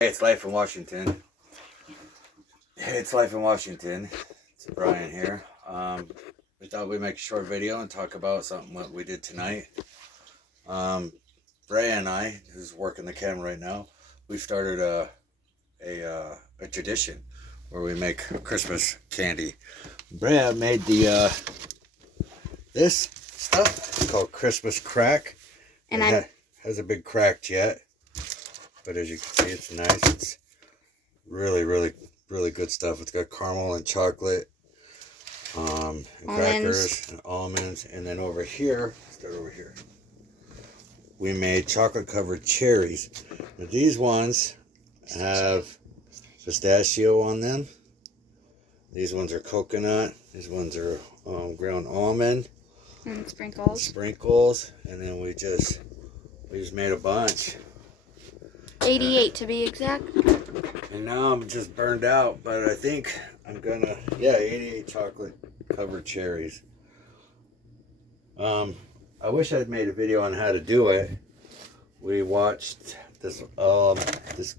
Hey, it's Life in Washington. It's Brian here. We thought we'd make a short video and talk about something what we did tonight. Bray and I, who's working the camera right now, we started a tradition where we make Christmas candy. Bray made the this stuff. It's called Christmas crack. And it has a big cracked yet, but as you can see, it's nice. It's really good stuff. It's got caramel and chocolate, and crackers and almonds. And then over here, start over here, we made chocolate covered cherries. Now these ones have pistachio on them. These ones are coconut. These ones are ground almond. And sprinkles. And then we just made a bunch. 88 to be exact. And now I'm just burned out, but I think I'm gonna, 88 chocolate covered cherries. I wish I'd made a video on how to do it. We watched this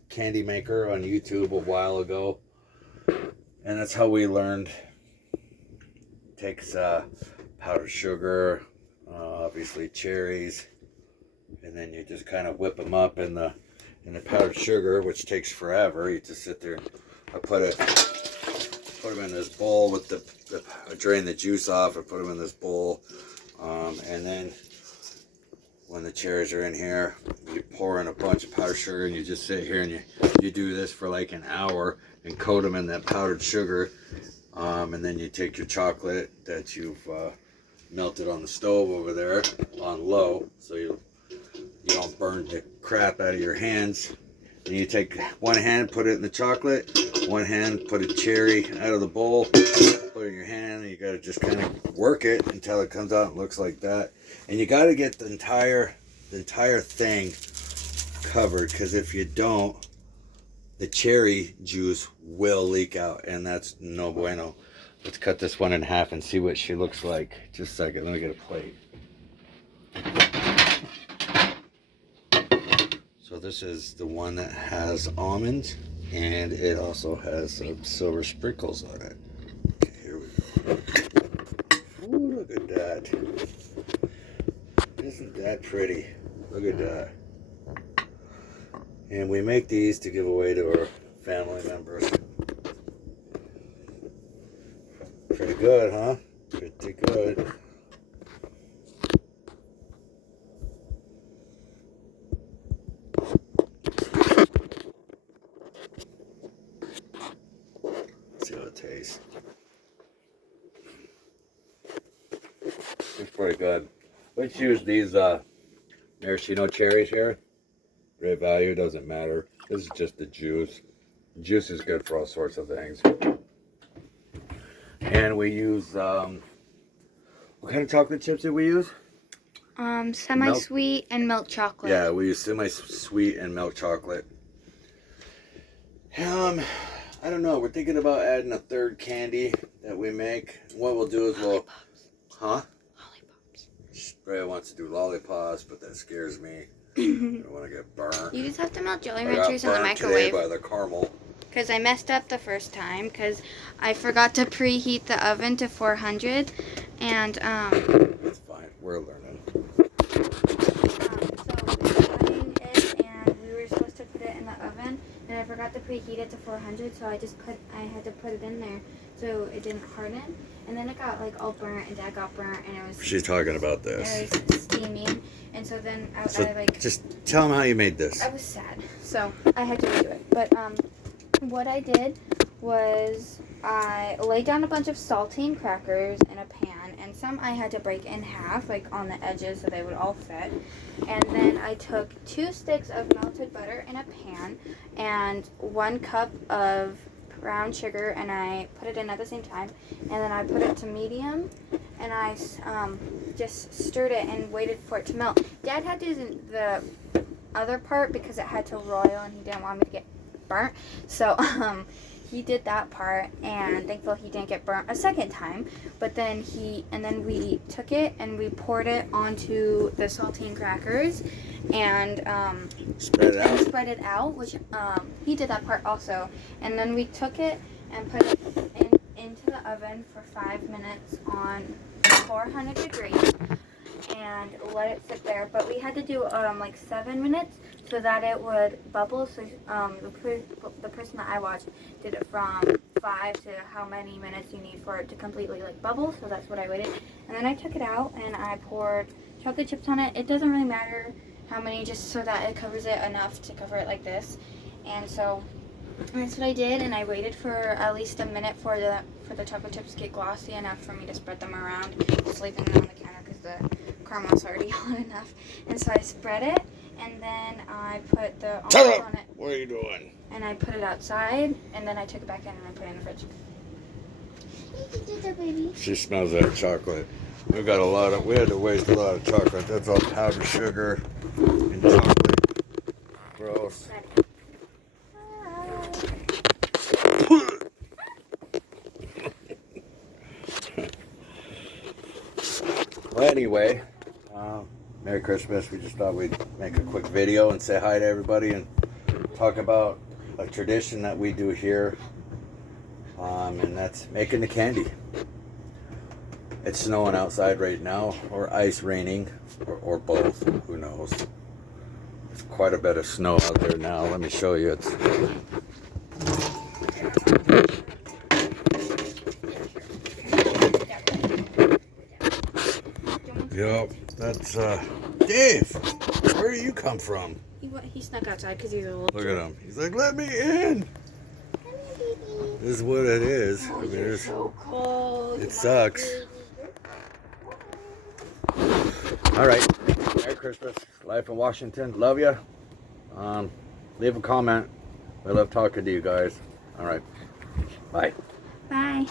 candy maker on YouTube a while ago, and that's how we learned. Takes powdered sugar, obviously cherries, and then you just kind of whip them up in the powdered sugar, which takes forever. You just sit there and I put them in this bowl with I drain the juice off. I put them in this bowl, and then when the cherries are in here, you pour in a bunch of powdered sugar, and you just sit here and you do this for like an hour and coat them in that powdered sugar, and then you take your chocolate that you've melted on the stove over there on low, so you don't burn the crap out of your hands. And you take one hand, put it in the chocolate, one hand, put a cherry out of the bowl, put it in your hand, and you got to just kind of work it until it comes out and looks like that. And you got to get the entire thing covered, because if you don't, the cherry juice will leak out, and that's no bueno. Let's cut this one in half and see what she looks like. Just a second, let me get a plate. So this is the one that has almonds, and it also has some silver sprinkles on it. Okay, here we go. Ooh, look at that. Isn't that pretty? Look at that. And we make these to give away to our family members. Pretty good, huh? Pretty good. See how it tastes. It's pretty good. Let's use these maraschino cherries here. Great value, doesn't matter. This is just the juice. The juice is good for all sorts of things. And we use what kind of chocolate chips did we use? Semi-sweet and milk chocolate. Yeah, we use semi-sweet and milk chocolate. I don't know. We're thinking about adding a third candy that we make. What we'll do is Lollipops. Brea wants to do lollipops, but that scares me. I don't want to get burnt. You just have to melt Jolly Ranchers in the microwave. I got burnt today by the caramel. Because I messed up the first time because I forgot to preheat the oven to 400, and That's fine. We're learning. So we were putting it, and we were supposed to put it in the oven, and I forgot to preheat it to 400, so I had to put it in there so it didn't harden, and then it got like all burnt, and Dad got burnt, and it was. She's talking about this. It was steaming, and so then I like. Just tell them how you made this. I was sad, so I had to redo it, but what I did was I laid down a bunch of saltine crackers in a pan, and some I had to break in half, like on the edges so they would all fit. And then I took 2 sticks of melted butter in a pan and 1 cup of brown sugar, and I put it in at the same time. And then I put it to medium, and I just stirred it and waited for it to melt. Dad had to do the other part because it had to roil, and he didn't want me to get burnt, so he did that part, and thankfully he didn't get burnt a second time. But then we took it and we poured it onto the saltine crackers, and spread it out, which he did that part also. And then we took it and put it into the oven for 5 minutes on 400 degrees and let it sit there. But we had to do like 7 minutes so that it would bubble. So the person that I watched did it from 5 to how many minutes you need for it to completely like bubble. So that's what I waited. And then I took it out and I poured chocolate chips on it. It doesn't really matter how many, just so that it covers it enough to cover it like this. And so that's what I did, and I waited for at least a minute for the chocolate chips to get glossy enough for me to spread them around, just leaving them on the counter because the caramel's already hot enough. And so I spread it, and then I put the almonds on it. What are you doing? And I put it outside, and then I took it back in and I put it in the fridge. She smells that chocolate. We had to waste a lot of chocolate. That's all powdered sugar and chocolate. Gross. Well, anyway, Merry Christmas. We just thought we'd make a quick video and say hi to everybody and talk about a tradition that we do here, and that's making the candy. It's snowing outside right now, or ice raining, or both. Who knows? There's quite a bit of snow out there now. Let me show you. Yep, that's Dave. Where do you come from? He snuck outside because he's a little. Look at him. He's like, let me in. This is what it is. I mean, You're so cold. It sucks. All right. Merry Christmas. Life in Washington. Love you. Leave a comment. I love talking to you guys. All right. Bye. Bye.